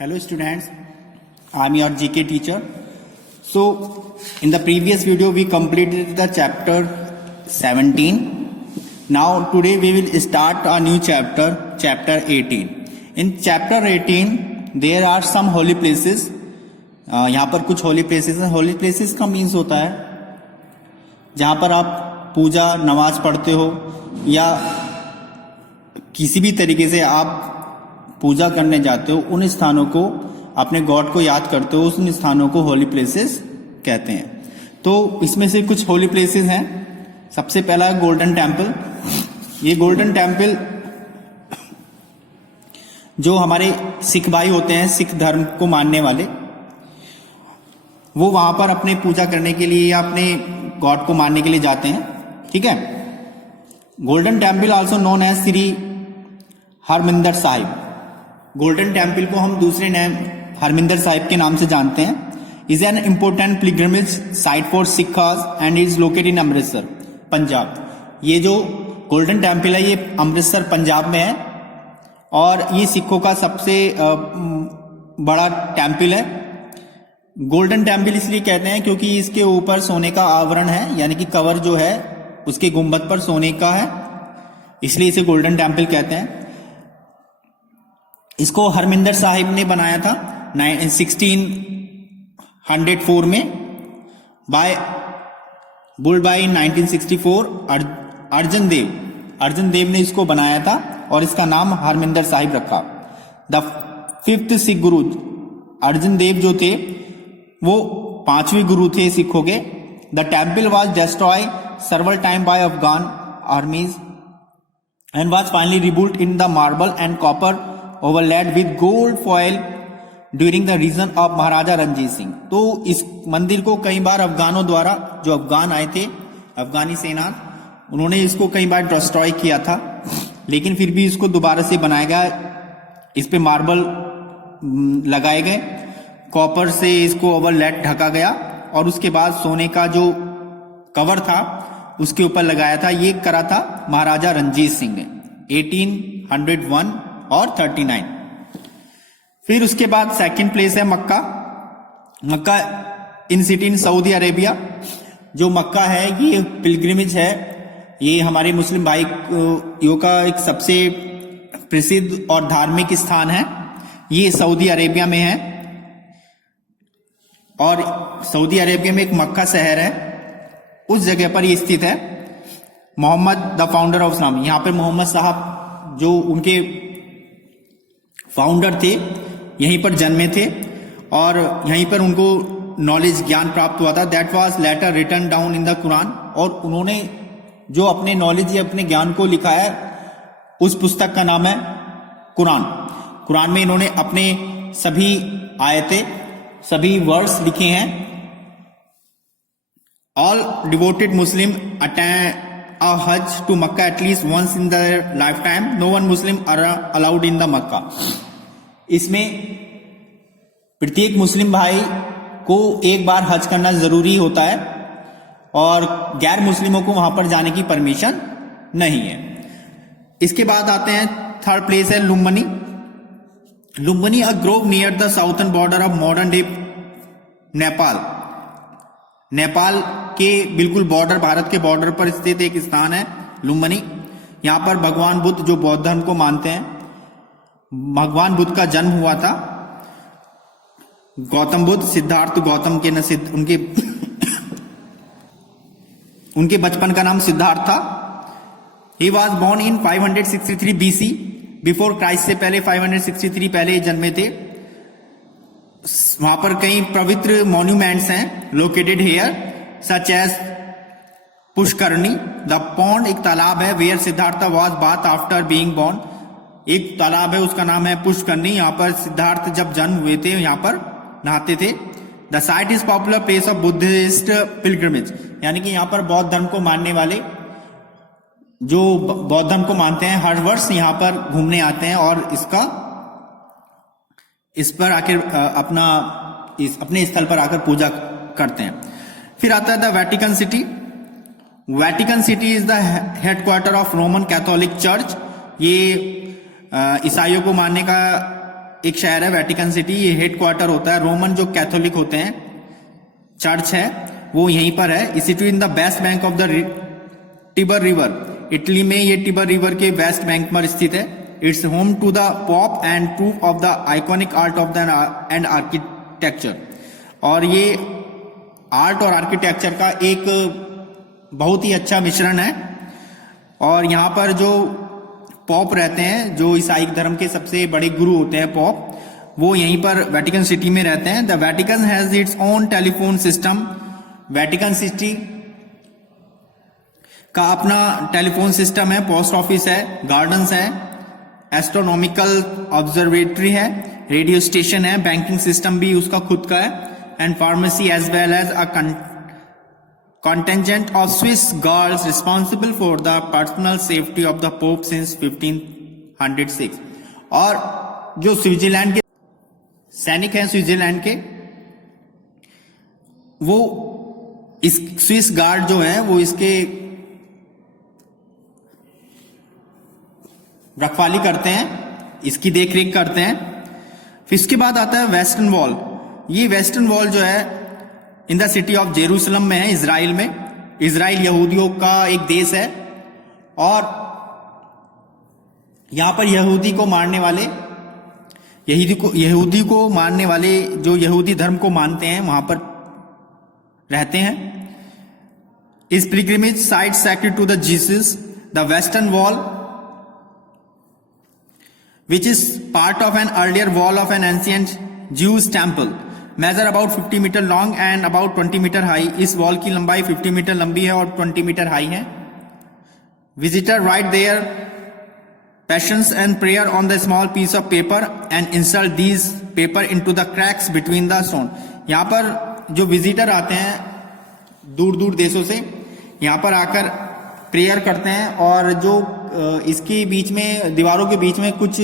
Hello students, I am your GK teacher. So in the previous video we completed the chapter 17. Now today we will start a new chapter, chapter 18. In chapter 18 there are some holy places. यहाँ पर कुछ Holi places हैं. Holi places का means होता है जहाँ पर आप पूजा नमाज पढ़ते हो या किसी भी तरीके से आप पूजा करने जाते हो, उन स्थानों को अपने गॉड को याद करते हो, उन स्थानों को होली प्लेसेस कहते हैं. तो इसमें से कुछ होली प्लेसेस हैं. सबसे पहला है गोल्डन टेम्पल. ये गोल्डन टेम्पल जो हमारे सिख भाई होते हैं, सिख धर्म को मानने वाले, वो वहां पर अपने पूजा करने के लिए या अपने गॉड को मानने के लिए जाते हैं. ठीक है. Golden temple also known as Shri Harmandir Sahib. Golden temple को हम दूसरे नाम हरमिंदर साहिब के नाम से जानते हैं. Is an important pilgrimage site for Sikhs and is located in Amritsar, Punjab. ये जो गोल्डन टेम्पल है ये अमृतसर पंजाब में है और ये सिखों का सबसे बड़ा टेम्पल है. गोल्डन टेम्पल इसलिए कहते हैं क्योंकि इसके ऊपर सोने का आवरण है, यानी कि कवर जो है उसके गुंबद पर सोने का है, इसलिए इसे गोल्डन टेम्पल कहते हैं. इसको हरमिंदर साहिब ने बनाया था 1604 में बुल्ड बाय 1964 अर्जन देव ने इसको बनाया था और इसका नाम हरमिंदर साहिब रखा. द फिफ्थ सिख गुरु अर्जन देव जो थे वो 5वें गुरु थे सिखों के. The temple was destroy several times by Afghan armies and was finally rebuilt in the marble and copper overlaid with gold foil during the reign of महाराजा रणजीत सिंह. तो इस मंदिर को कई बार अफगानों द्वारा, जो अफगान आए थे, अफगानी सेना, उन्होंने इसको कई बार डिस्ट्रॉय किया था, लेकिन फिर भी इसको दोबारा से बनाया गया. इस पे मार्बल लगाए गए, कॉपर से इसको ओवरलेड ढका गया और उसके बाद सोने का जो कवर था उसके ऊपर लगाया था. ये करा था महाराजा रणजीत सिंह ने 1801 और 39. फिर उसके बाद सेकंड प्लेस है Mecca. Mecca in city in Saudi Arabia. जो मक्का है ये पिलग्रिमेज है, ये हमारे मुस्लिम भाइयों का एक सबसे प्रसिद्ध और धार्मिक स्थान है. ये सऊदी अरेबिया में है और सऊदी अरेबिया में एक मक्का शहर है, उस जगह पर ये स्थित है. Muhammad the founder of Islam, यहाँ पर मोहम्मद साहब जो उनके फाउंडर थे यहीं पर जन्मे थे और यहीं पर उनको नॉलेज ज्ञान प्राप्त हुआ था. That was later written down in the Quran. और उन्होंने जो अपने नॉलेज या अपने ज्ञान को लिखा है उस पुस्तक का नाम है कुरान. कुरान में इन्होंने अपने सभी आयतें, सभी वर्ड्स लिखे हैं. All devoted Muslim attend a Hajj to Makkah at least once in their lifetime. No one Muslim are allowed in the Makkah. इसमें प्रत्येक मुस्लिम भाई को एक बार हज करना जरूरी होता है और गैर मुस्लिमों को वहां पर जाने की परमिशन नहीं है. इसके बाद आते हैं थर्ड प्लेस है Lumbini. Lumbini a grove near the southern border of modern day Nepal. Nepal के बिल्कुल बॉर्डर, भारत के बॉर्डर पर स्थित एक स्थान है लुम्बिनी. यहां पर भगवान बुद्ध, जो बौद्ध धर्म को मानते हैं, भगवान बुद्ध का जन्म हुआ था. गौतम बुद्ध, सिद्धार्थ गौतम के उनके बचपन का नाम सिद्धार्थ था. He was born in 563 BC, before Christ से पहले 563 पहले जन्मे थे. वहां पर कई पवित्र मॉन्यूमेंट्स हैं located here, such as Pushkarini the pond, एक तालाब है, where Siddhartha was bath after being born. एक तालाब है उसका नाम है पुष्करणी. यहाँ पर सिद्धार्थ जब जन्म हुए थे यहाँ पर नहाते थे. The site is popular place of Buddhist pilgrimage, यानी कि यहाँ पर बौद्ध धर्म को मानने वाले, जो बौद्ध धर्म को मानते हैं, हर वर्ष यहाँ पर घूमने आते हैं और इस पर आकर अपने स्थल पर आकर पूजा करते हैं. फिर आता है the Vatican city. Vatican city is the headquarter of Roman Catholic church. ये ईसाइयों को मानने का एक शहर है वेटिकन सिटी, ये हेड क्वार्टर होता है। रोमन जो कैथोलिक होते हैं चर्च है वो यहीं पर है। City in the west bank of the Tiber river, Italy में ये टिबर रिवर के वेस्ट बैंक पर स्थित है। It's home to the pope and proof of the iconic art of the and architecture. और ये आर्ट और आर्किटेक्चर का एक बहुत ही अच्छा मिश्रण है। और यहाँ पर जो पॉप रहते हैं, जो ईसाई धर्म के सबसे बड़े गुरु होते हैं पॉप, वो यहीं पर वेटिकन सिटी में रहते हैं। The Vatican has its own telephone system. Vatican city का अपना टेलीफोन सिस्टम है, पोस्ट ऑफिस है, गार्डन्स है, एस्ट्रोनॉमिकल ऑब्जर्वेटरी है, रेडियो स्टेशन है, बैंकिंग सिस्टम भी उसका खुद का है, and pharmacy as well as a contingent of Swiss guards responsible for the personal safety of the Pope since 1506। और जो स्विट्जरलैंड के सैनिक हैं स्विट्जरलैंड के, वो इस स्विस गार्ड जो है वो इसके रखवाली करते हैं, इसकी देखरेख करते हैं। फिर इसके बाद आता है वेस्टर्न वॉल। ये वेस्टर्न वॉल जो है in the city of Jerusalem में है, इजराइल में। इजराइल यहूदियों का एक देश है और यहां पर यहूदी को मारने वाले जो यहूदी धर्म को मानते हैं वहां पर रहते हैं। इस pilgrimage site sacred to the Jesus. The western wall which is part of an earlier wall of an ancient Jewish temple, measure about 50 metre long and about 20 metre high. इस वॉल की लंबाई 50 मीटर लंबी है और 20 metre high है। Visitor write their passions and prayer on the small piece of paper and insert these paper into the cracks between the stone. यहाँ पर जो विजिटर आते हैं दूर दूर देशों से, यहाँ पर आकर प्रेयर करते हैं और जो इसके बीच में, दीवारों के बीच में कुछ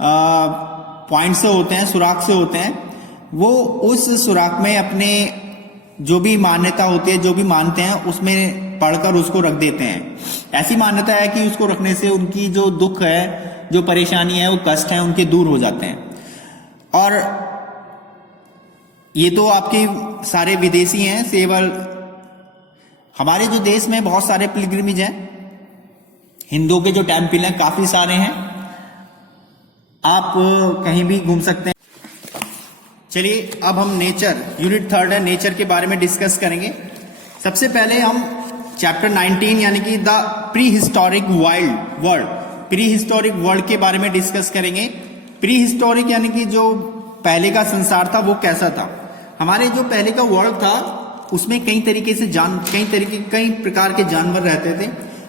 पॉइंट से होते हैं, सुराख से होते हैं, वो उस सुराख में अपने जो भी मान्यता होती है, जो भी मानते हैं, उसमें पढ़कर उसको रख देते हैं। ऐसी मान्यता है कि उसको रखने से उनकी जो दुख है, जो परेशानी है, वो कष्ट है, उनके दूर हो जाते हैं। और ये तो आपके सारे विदेशी हैं। केवल हमारे जो देश में बहुत सारे पिलग्रिमेज हैं, हिंदुओं के जो टेम्पल हैं काफी सारे हैं, आप कहीं भी घूम सकते हैं। चलिए अब हम नेचर, यूनिट 3 है, नेचर के बारे में डिस्कस करेंगे। सबसे पहले हम चैप्टर 19 यानी कि the pre historic world, pre historic world के बारे में डिस्कस करेंगे। प्री हिस्टोरिक यानी कि जो पहले का संसार था वो कैसा था। हमारे जो पहले का वर्ल्ड था उसमें कई प्रकार के जानवर रहते थे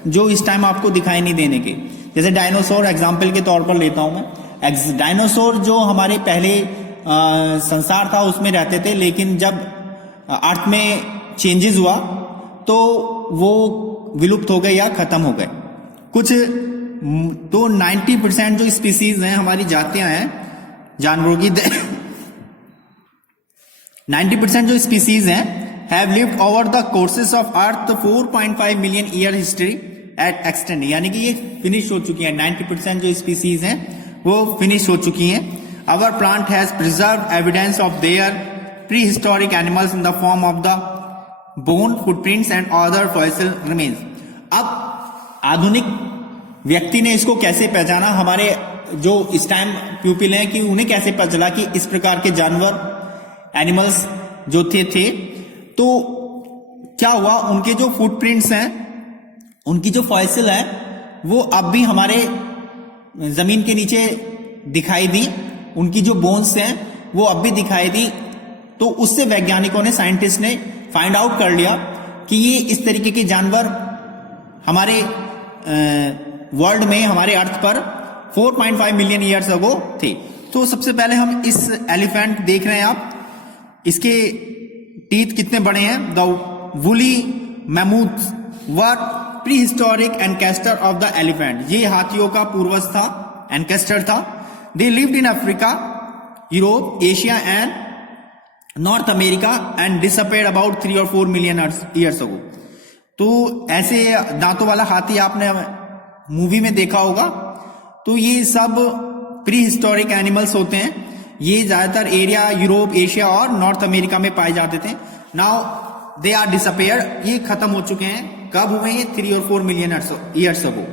जो इस टाइम आपको दिखाई नहीं देने के। जैसे डायनासोर एग्जाम्पल के तौर पर लेता हूं मैं। डायनासोर जो हमारे पहले संसार था उसमें रहते थे, लेकिन जब अर्थ में चेंजेस हुआ तो वो विलुप्त हो गए या खत्म हो गए। कुछ तो 90% जो स्पीसीज हैं, हमारी जातियां हैं जानवरों की, 90% जो स्पीसीज हैं have lived over the courses of earth 4.5 million year history at extent, यानी कि ये फिनिश हो चुकी है। 90% जो स्पीसीज हैं वो फिनिश हो चुकी हैं। Our plant has preserved evidence of their prehistoric animals in the form of the bone footprints and other fossil remains। अब आधुनिक व्यक्ति ने इसको कैसे पहचाना, हमारे जो इस टाइम प्यूपिल हैं कि उन्हें कैसे पता चला कि इस प्रकार के जानवर, एनिमल्स जो थे तो क्या हुआ, उनके जो फुटप्रिंट्स हैं, उनकी जो फॉसिल है, वो अब भी हमारे जमीन के नीचे दिखाई दी। उनकी जो बोन्स हैं वो अब भी दिखाई दी। तो उससे वैज्ञानिकों ने, साइंटिस्ट ने फाइंड आउट कर लिया कि ये इस तरीके के जानवर हमारे वर्ल्ड में, हमारे अर्थ पर 4.5 मिलियन ईयर्स अगो थे। तो सबसे पहले हम इस एलिफेंट देख रहे हैं आप, इसके टीथ कितने बड़े हैं। The woolly mammoths were prehistoric ancestor of the elephant. ये हाथियों का पूर्वज था, एनकेस्टर था। They lived in Africa, Europe, Asia and North America and disappeared about 3 और 4 मिलियन ईयर्स अगो। तो ऐसे दांतों वाला हाथी आपने मूवी में देखा होगा। तो ये सब प्री हिस्टोरिक एनिमल्स होते हैं, ये ज्यादातर एरिया यूरोप, एशिया और नॉर्थ अमेरिका में पाए जाते थे। नाउ दे आर डिसअपेयर्ड, ये खत्म हो चुके हैं। कब हुए हैं? 3 और 4 million years ago.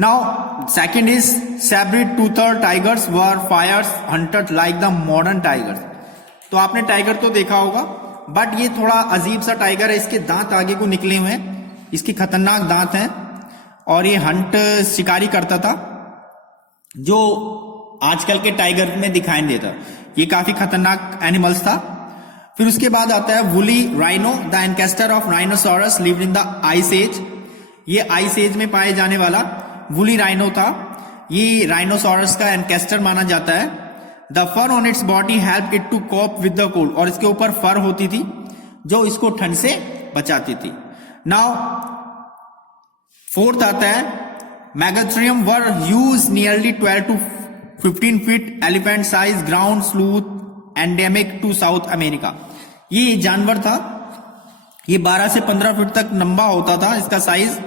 Now second is sabre toothed tigers were fierce hunted like the modern tigers. तो आपने टाइगर तो देखा होगा, बट ये थोड़ा अजीब सा टाइगर है, इसके दांत आगे को निकले हुए हैं, इसकी खतरनाक दांत हैं, और ये हंट शिकारी करता था, जो आजकल के टाइगर में दिखाई नहीं देता। ये काफी खतरनाक एनिमल्स था। फिर उसके बाद आता है woolly rhino, the ancestor of rhinoceros lived in the ice age. ये आइस एज में पाए जाने वाला वुली राइनो था। ये राइनोसोरस का एंकेस्टर माना जाता है। The fur on its body help it to cope with the cold, और इसके ऊपर फर होती थी जो इसको ठंड से बचाती थी। नाउ फोर्थ आता है megatherium were huge nearly 12 to 15 feet elephant size ground sloth endemic to South America. ये जानवर था, ये 12 से 15 फीट तक लंबा होता था इसका साइज।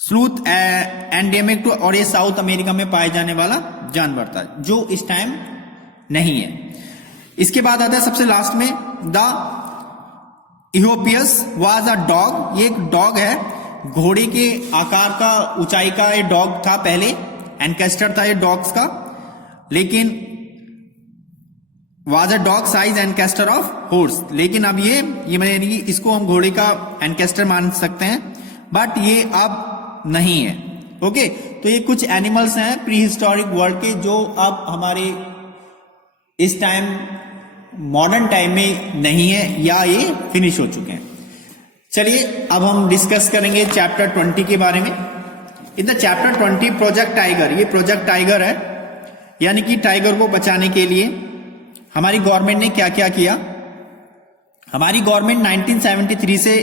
स्लूथ एंडेमिक टू, और ये साउथ अमेरिका में पाए जाने वाला जानवर था, जो इस टाइम नहीं है। इसके बाद आता है सबसे लास्ट में द इहोपियस वाज अ डॉग। ये एक डॉग है, घोड़े के आकार का, ऊंचाई का ये डॉग था पहले, एंकेस्टर था ये डॉग्स का, लेकिन was a dog size ancestor of horse. लेकिन अब ये इसको हम घोड़े का एंकेस्टर मान सकते हैं, बट ये अब नहीं है। ओके, तो ये कुछ एनिमल्स हैं प्री हिस्टोरिक वर्ल्ड के, जो अब हमारे इस टाइम मॉडर्न टाइम में नहीं है, या ये फिनिश हो चुके हैं। चलिए अब हम डिस्कस करेंगे चैप्टर 20 के बारे में। In the chapter 20 project tiger, ये प्रोजेक्ट टाइगर है, यानी कि टाइगर को बचाने के लिए हमारी गवर्नमेंट ने क्या क्या किया। हमारी गवर्नमेंट 1973 से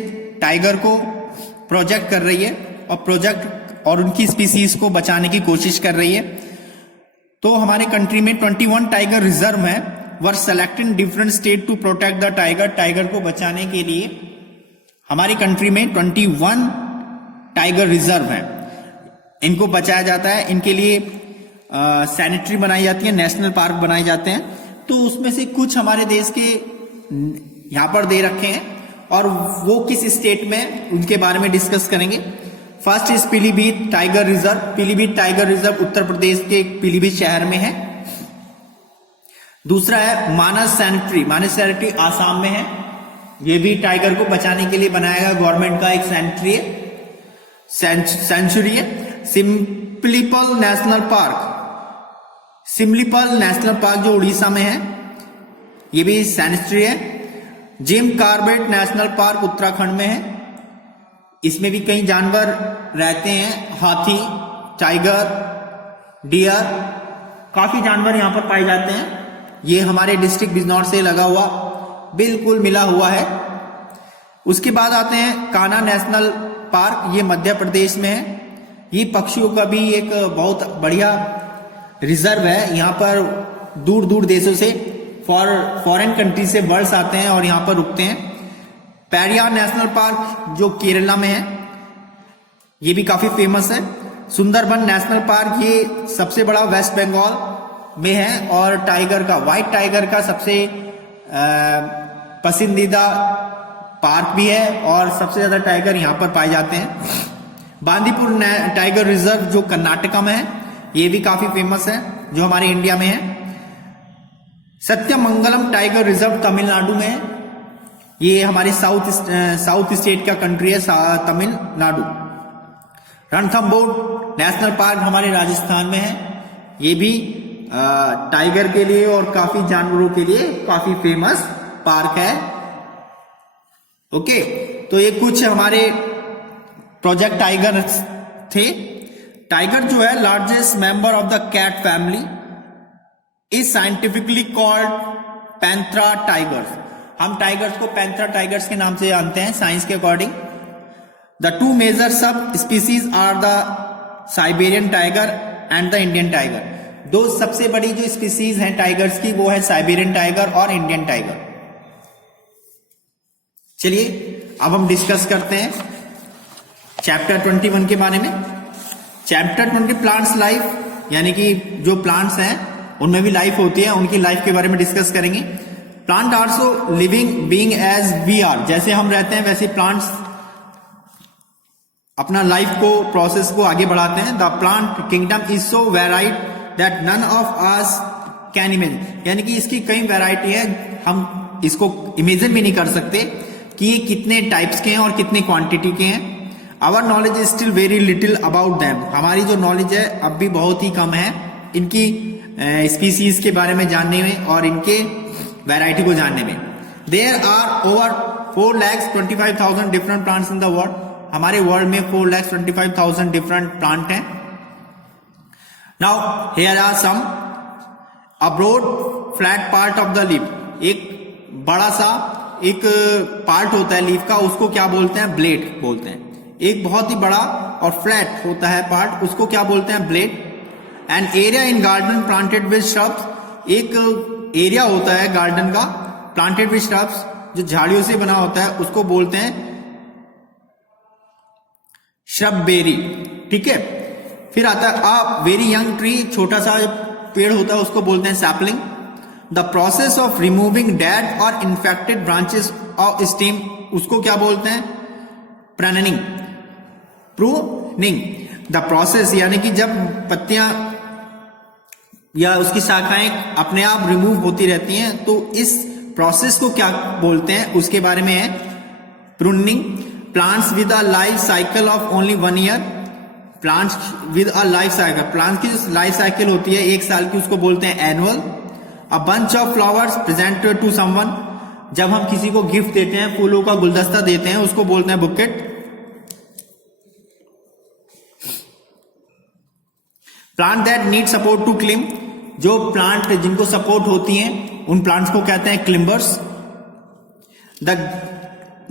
टाइगर को प्रोजेक्ट कर रही है, और उनकी स्पीसीज को बचाने की कोशिश कर रही है। तो हमारे कंट्री में 21 टाइगर रिजर्व है, were selected in different state to protect the tiger. Tiger को बचाने के लिए हमारी कंट्री में 21 टाइगर रिजर्व है, इनको बचाया जाता है। इनके लिए सैनिटरी बनाई जाती है, नेशनल पार्क बनाए जाते हैं। तो उसमें से कुछ हमारे देश के यहां पर दे रखे हैं, और वो किस स्टेट में, उनके बारे में डिस्कस करेंगे। First is Pilibhit tiger reserve. Pilibhit tiger reserve Uttar Pradesh के पीलीभीत शहर में है। दूसरा है मानस सैनिटरी। मानस सैनिटरी आसाम में है, ये भी टाइगर को बचाने के लिए बनाया गया गवर्नमेंट का एक सैनिटरी है, सेंचुरी है। Simlipal national park, Simlipal national park जो उड़ीसा में है, ये भी सैनिटरी है। Jim Corbett national park Uttarakhand में है, इसमें भी कई जानवर रहते हैं, हाथी, टाइगर, डियर, काफी जानवर यहां पर पाए जाते हैं। ये हमारे डिस्ट्रिक्ट बिजनौर से लगा हुआ, बिल्कुल मिला हुआ है। उसके बाद आते हैं कान्हा नेशनल पार्क, ये मध्य प्रदेश में है। ये पक्षियों का भी एक बहुत बढ़िया रिजर्व है। यहाँ पर दूर दूर देशों से, फॉरेन कंट्री से बर्ड्स आते हैं और यहाँ पर रुकते हैं। पेरियार नेशनल पार्क जो केरला में है, ये भी काफी फेमस है। सुंदरबन नेशनल पार्क, ये सबसे बड़ा वेस्ट बंगाल में है, और टाइगर का, व्हाइट टाइगर का सबसे पसंदीदा पार्क भी है, और सबसे ज्यादा टाइगर यहाँ पर पाए जाते हैं। बांदीपुर टाइगर रिजर्व जो कर्नाटका में है, ये भी काफी फेमस है, जो हमारे इंडिया में है। सत्यमंगलम टाइगर रिजर्व तमिलनाडु में है, ये हमारे साउथ स्टेट का कंट्री है, तमिलनाडु। रणथंबोर नेशनल पार्क हमारे राजस्थान में है, ये भी टाइगर के लिए और काफी जानवरों के लिए काफी फेमस पार्क है। ओके, तो ये कुछ हमारे प्रोजेक्ट टाइगर थे। टाइगर जो है largest member of the cat family, is scientifically called panthera tigris. हम टाइगर्स को पैंथेरा टाइगर्स के नाम से जानते हैं साइंस के according. The two major subspecies are the Siberian tiger and the Indian tiger. दो सबसे बड़ी जो स्पीसीज हैं टाइगर्स की, वो है साइबेरियन टाइगर और इंडियन टाइगर। चलिए अब हम डिस्कस करते हैं चैप्टर 21 के बारे में। चैप्टर 20 प्लांट्स लाइफ, यानी कि जो प्लांट्स हैं उनमें भी लाइफ होती है, उनकी लाइफ के बारे में डिस्कस करेंगे। Plant also living being as we are, जैसे हम रहते हैं वैसे प्लांट्स अपना लाइफ को प्रोसेस को आगे बढ़ाते हैं। The plant kingdom is so varied that none of us can imagine, यानी कि इसकी कई वैरायटी है, हम इसको इमेजिन भी नहीं कर सकते कि ये कितने टाइप्स के हैं और कितने क्वांटिटी के हैं। Our knowledge is still very little about them, हमारी जो नॉलेज है अब भी बहुत ही कम है इनकी स्पीसीज के बारे में जानने में और इनके वैरायटी को जानने में। There are over 4,25,000 different plants in the world, हमारे वर्ल्ड में 4,25,000 डिफरेंट प्लांट हैं। Now here are some, a broad flat part of the leaf, एक बड़ा सा एक पार्ट होता है लीफ का, उसको क्या बोलते हैं? ब्लेड बोलते हैं। एक बहुत ही बड़ा और फ्लैट होता है पार्ट, उसको क्या बोलते हैं? Blade. An area in garden planted with shrubs, एक एरिया होता है गार्डन का प्लांटेड विद श्रब्स, जो झाड़ियों से बना होता है, उसको बोलते हैं श्रबबेरी, ठीक है। फिर आता है अ वेरी यंग ट्री, छोटा सा पेड़ होता है उसको बोलते हैं sapling. The process of removing dead और इन्फेक्टेड ब्रांचेस ऑफ स्टेम, उसको क्या बोलते हैं? Pruning, pruning. द प्रोसेस यानी कि जब पत्तियां या उसकी शाखाएं अपने आप रिमूव होती रहती हैं, तो इस प्रोसेस को क्या बोलते हैं उसके बारे में है pruning. Plants with a life cycle of only 1 year, plants with a life cycle, plants की जो लाइफ साइकिल होती है 1 साल की, उसको बोलते हैं annual. A bunch of flowers presented to someone, जब हम किसी को गिफ्ट देते हैं, फूलों का गुलदस्ता देते हैं, उसको बोलते हैं bouquet. Plant that need support to climb, जो प्लांट जिनको सपोर्ट होती हैं उन प्लांट्स को कहते हैं climbers. The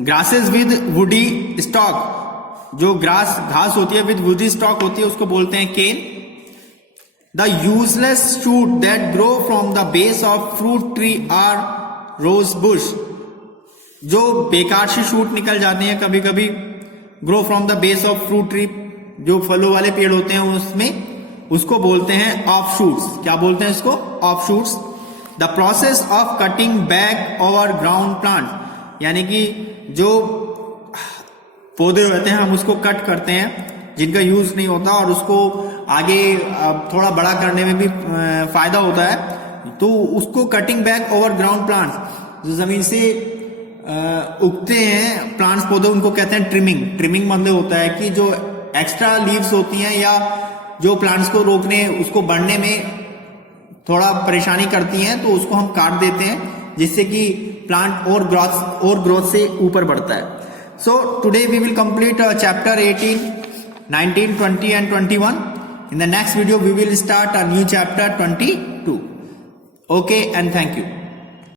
grasses with woody stalk, जो घास होती है विद वुडी स्टॉक होती है, उसको बोलते हैं cane. The useless shoot that grow from the base of fruit tree or rose bush, जो बेकार से शूट निकल जाते हैं कभी कभी, grow from the base of fruit tree, जो फलों वाले पेड़ होते हैं उसमें, उसको बोलते हैं ऑफ शूट्स। क्या बोलते हैं इसको? Of shoots. The process of cutting back over ground plant, यानी कि जो पौधे होते हैं हम उसको कट करते हैं जिनका यूज नहीं होता, और उसको आगे थोड़ा बड़ा करने में भी फायदा होता है, तो उसको cutting back over ground plants, जो जमीन से उगते हैं प्लांट्स पौधे, उनको कहते हैं ट्रिमिंग। ट्रिमिंग मतलब होता है कि जो एक्स्ट्रा लीव्स होती हैं या जो प्लांट्स को रोकने, उसको बढ़ने में थोड़ा परेशानी करती हैं, तो उसको हम काट देते हैं, जिससे कि प्लांट और ग्रोथ से ऊपर बढ़ता है। So today we will complete chapter 18, 19, 20 and 21. In the next video we will start a new chapter 22. Okay, and thank you.